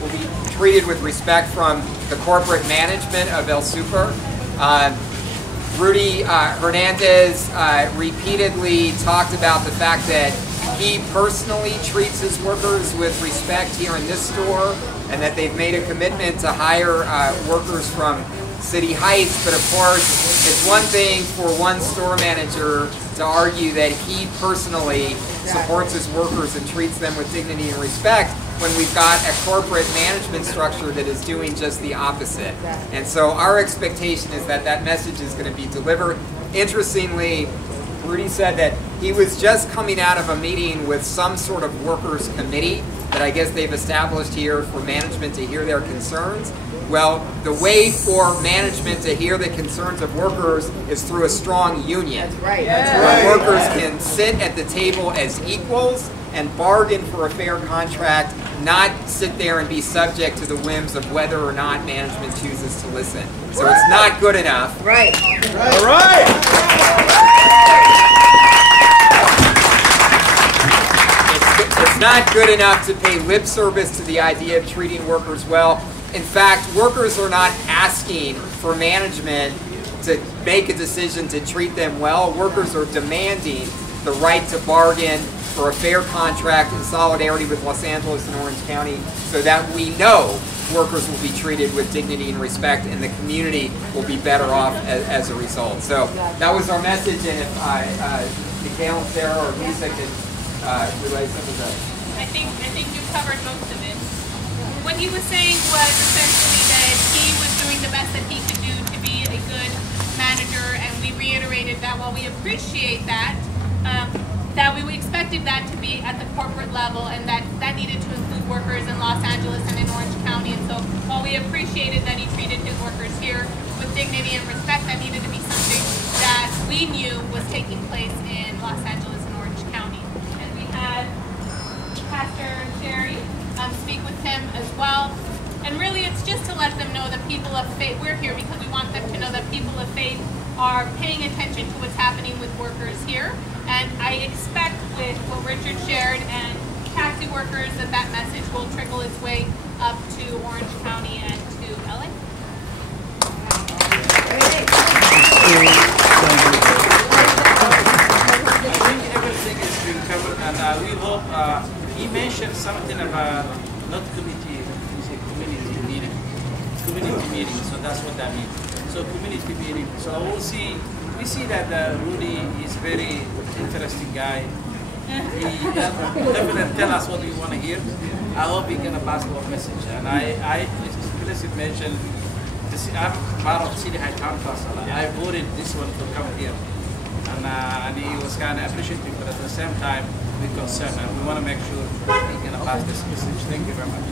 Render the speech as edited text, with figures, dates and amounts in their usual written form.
will be treated with respect from the corporate management of El Super. Rudy Hernandez repeatedly talked about the fact that he personally treats his workers with respect here in this store, and that they've made a commitment to hire workers from City Heights. But of course, it's one thing for one store manager to argue that he personally supports his workers and treats them with dignity and respect, when we've got a corporate management structure that is doing just the opposite. And so our expectation is that that message is going to be delivered. Interestingly, Rudy said that he was just coming out of a meeting with some sort of workers committee that I guess they've established here for management to hear their concerns. Well, the way for management to hear the concerns of workers is through a strong union. That's right. Where workers can sit at the table as equals and bargain for a fair contract, not sit there and be subject to the whims of whether or not management chooses to listen. So it's not good enough. Right. All right. It's not good enough to pay lip service to the idea of treating workers well. In fact, workers are not asking for management to make a decision to treat them well. Workers are demanding the right to bargain for a fair contract in solidarity with Los Angeles and Orange County, so that we know workers will be treated with dignity and respect, and the community will be better off as a result. So that was our message, and if Mikhail and Sarah or Lisa could relay some of that. I think you covered most of it. What he was saying was essentially that he was doing the best that he could do to be a good manager, and we reiterated that while we appreciate that, that we expected that to be at the corporate level, and that needed to include workers in Los Angeles and in Orange County. And so while we appreciated that he treated his workers here with dignity and respect, that needed to be something that we knew was taking place in Los Angeles and Orange County. And we had Pastor Sherry speak with him as well. And really it's just to let them know that people of faith, we're here because we want them to know that people of faith are paying attention to what's happening with workers here. And I expect with what Richard shared and taxi workers that message will trickle its way up to Orange County and to LA. I think everything is being covered, and we hope he mentioned something about not committee, it's a community meeting. Community meeting, so that's what that means. So community meeting. So we'll see. We see that Rudy is very interesting guy. He definitely tell us what we want to hear. I hope he can pass our message. And I explicitly mentioned this. I'm part of City High Town Council. I voted this one to come here, and he was kind of appreciative, but at the same time we're concerned, and we want to make sure he can pass this message. Thank you very much.